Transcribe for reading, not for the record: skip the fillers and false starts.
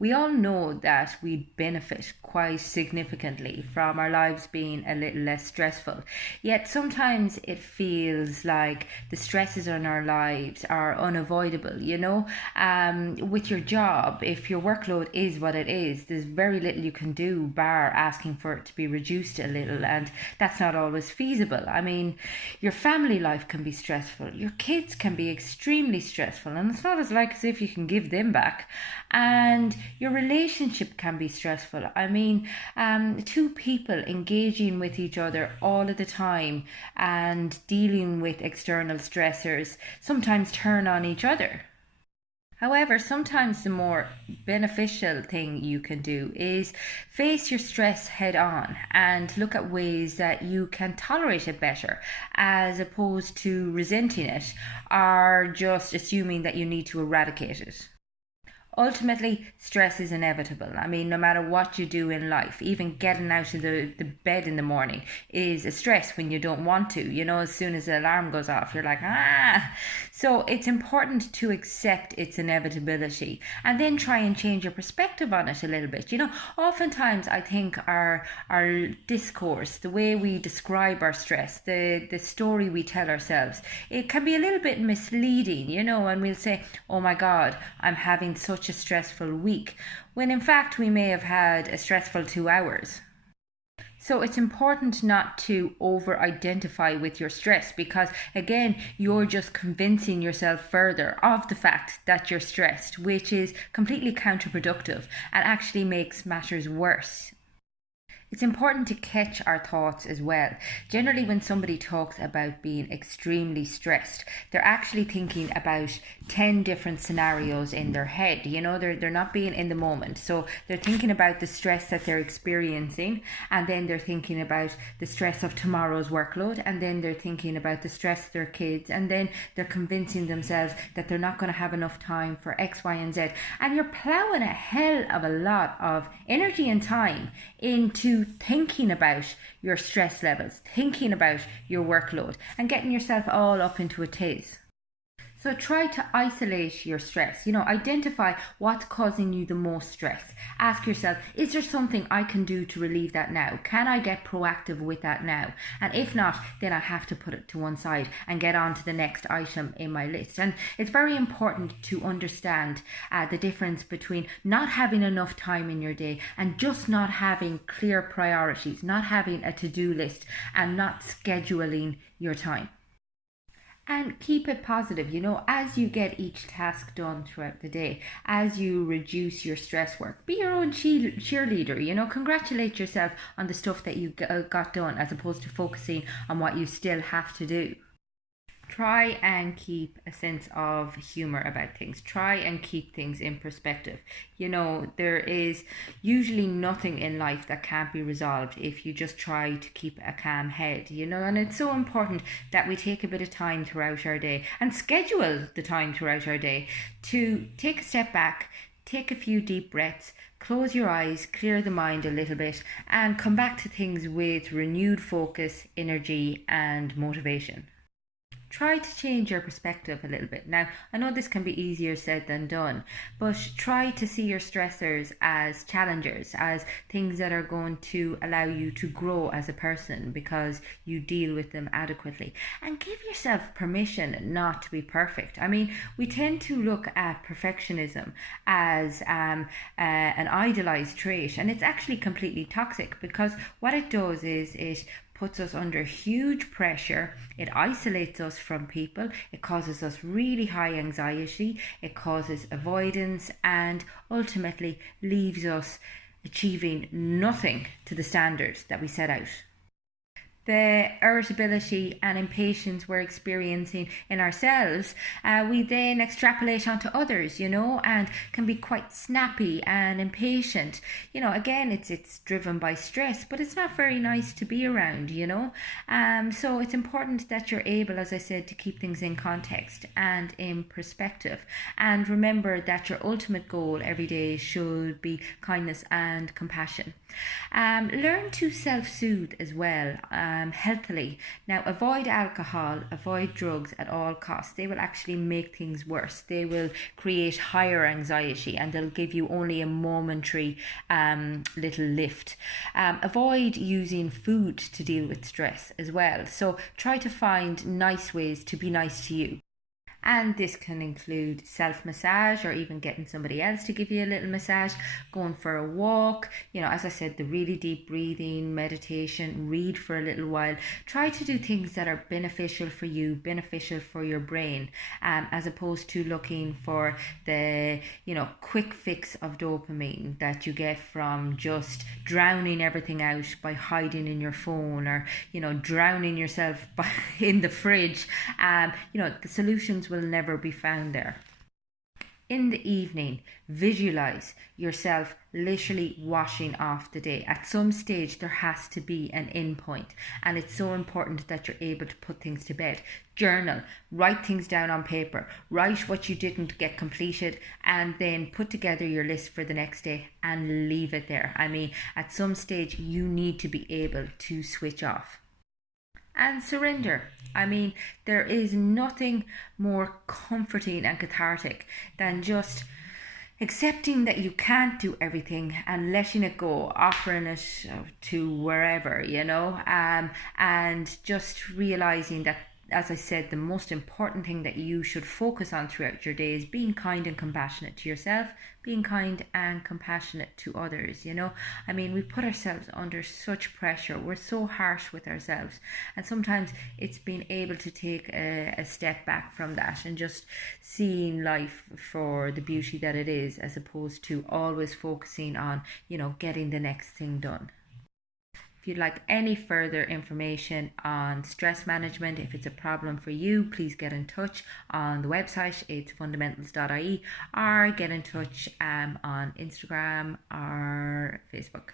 We all know that we benefit quite significantly from our lives being a little less stressful. Yet sometimes it feels like the stresses in our lives are unavoidable, with your job, if your workload is what it is, there's very little you can do bar asking for it to be reduced a little, and that's not always feasible. I mean, your family life can be stressful, your kids can be extremely stressful, and it's not as if you can give them back. And your relationship can be stressful. I mean, two people engaging with each other all of the time and dealing with external stressors sometimes turn on each other. However, sometimes the more beneficial thing you can do is face your stress head on and look at ways that you can tolerate it better, as opposed to resenting it or just assuming that you need to eradicate it. Ultimately, stress is inevitable. I mean, no matter what you do in life, even getting out of the bed in the morning is a stress when you don't want to. As soon as the alarm goes off, you're like, ah. So it's important to accept its inevitability and then try and change your perspective on it a little bit. Oftentimes I think our discourse, the way we describe our stress, the story we tell ourselves, it can be a little bit misleading, and we'll say, oh my God, I'm having such a stressful week, when in fact we may have had a stressful 2 hours. So it's important not to over identify with your stress, because again, you're just convincing yourself further of the fact that you're stressed, which is completely counterproductive and actually makes matters worse. It's important to catch our thoughts as well. Generally, when somebody talks about being extremely stressed, they're actually thinking about 10 different scenarios in their head. They're not being in the moment. So they're thinking about the stress that they're experiencing, and then they're thinking about the stress of tomorrow's workload, and then they're thinking about the stress of their kids, and then they're convincing themselves that they're not going to have enough time for X, Y, and Z. And you're plowing a hell of a lot of energy and time into thinking about your stress levels, thinking about your workload, and getting yourself all up into a tiz. So try to isolate your stress. Identify what's causing you the most stress. Ask yourself, is there something I can do to relieve that now? Can I get proactive with that now? And if not, then I have to put it to one side and get on to the next item in my list. And it's very important to understand the difference between not having enough time in your day and just not having clear priorities, not having a to-do list, and not scheduling your time. And keep it positive, as you get each task done throughout the day, as you reduce your stress work. Be your own cheerleader, congratulate yourself on the stuff that you got done, as opposed to focusing on what you still have to do. Try and keep a sense of humor about things. Try and keep things in perspective. There is usually nothing in life that can't be resolved if you just try to keep a calm head, and it's so important that we take a bit of time throughout our day and schedule the time throughout our day to take a step back, take a few deep breaths, close your eyes, clear the mind a little bit, and come back to things with renewed focus, energy, and motivation. Try to change your perspective a little bit. Now, I know this can be easier said than done, but try to see your stressors as challengers, as things that are going to allow you to grow as a person because you deal with them adequately. And give yourself permission not to be perfect. I mean, we tend to look at perfectionism as an idolized trait, and it's actually completely toxic, because what it does is it puts us under huge pressure. It isolates us from people. It causes us really high anxiety. It causes avoidance, and ultimately leaves us achieving nothing to the standards that we set out. The irritability and impatience we're experiencing in ourselves, we then extrapolate onto others, and can be quite snappy and impatient. Again, it's driven by stress, but it's not very nice to be around, So it's important that you're able, as I said, to keep things in context and in perspective. And remember that your ultimate goal every day should be kindness and compassion. Learn to self-soothe as well. healthily. Now, avoid alcohol, avoid drugs at all costs. They will actually make things worse. They will create higher anxiety, and they'll give you only a momentary little lift. Avoid using food to deal with stress as well. So try to find nice ways to be nice to you. And this can include self massage, or even getting somebody else to give you a little massage, going for a walk, as I said, the really deep breathing, meditation, read for a little while. Try to do things that are beneficial for you, beneficial for your brain, as opposed to looking for the, quick fix of dopamine that you get from just drowning everything out by hiding in your phone, or, drowning yourself in the fridge. The solutions will never be found there. In the evening, visualize yourself literally washing off the day. At some stage, there has to be an end point, and it's so important that you're able to put things to bed. Journal, write things down on paper, write what you didn't get completed, and then put together your list for the next day and leave it there. At some stage, you need to be able to switch off. And surrender. There is nothing more comforting and cathartic than just accepting that you can't do everything and letting it go, offering it to wherever, and just realizing that, as I said, the most important thing that you should focus on throughout your day is being kind and compassionate to yourself, being kind and compassionate to others. We put ourselves under such pressure. We're so harsh with ourselves. And sometimes it's being able to take a step back from that and just seeing life for the beauty that it is, as opposed to always focusing on, getting the next thing done. If you'd like any further information on stress management, if it's a problem for you, please get in touch on the website, it's fundamentals.ie, or get in touch on Instagram or Facebook.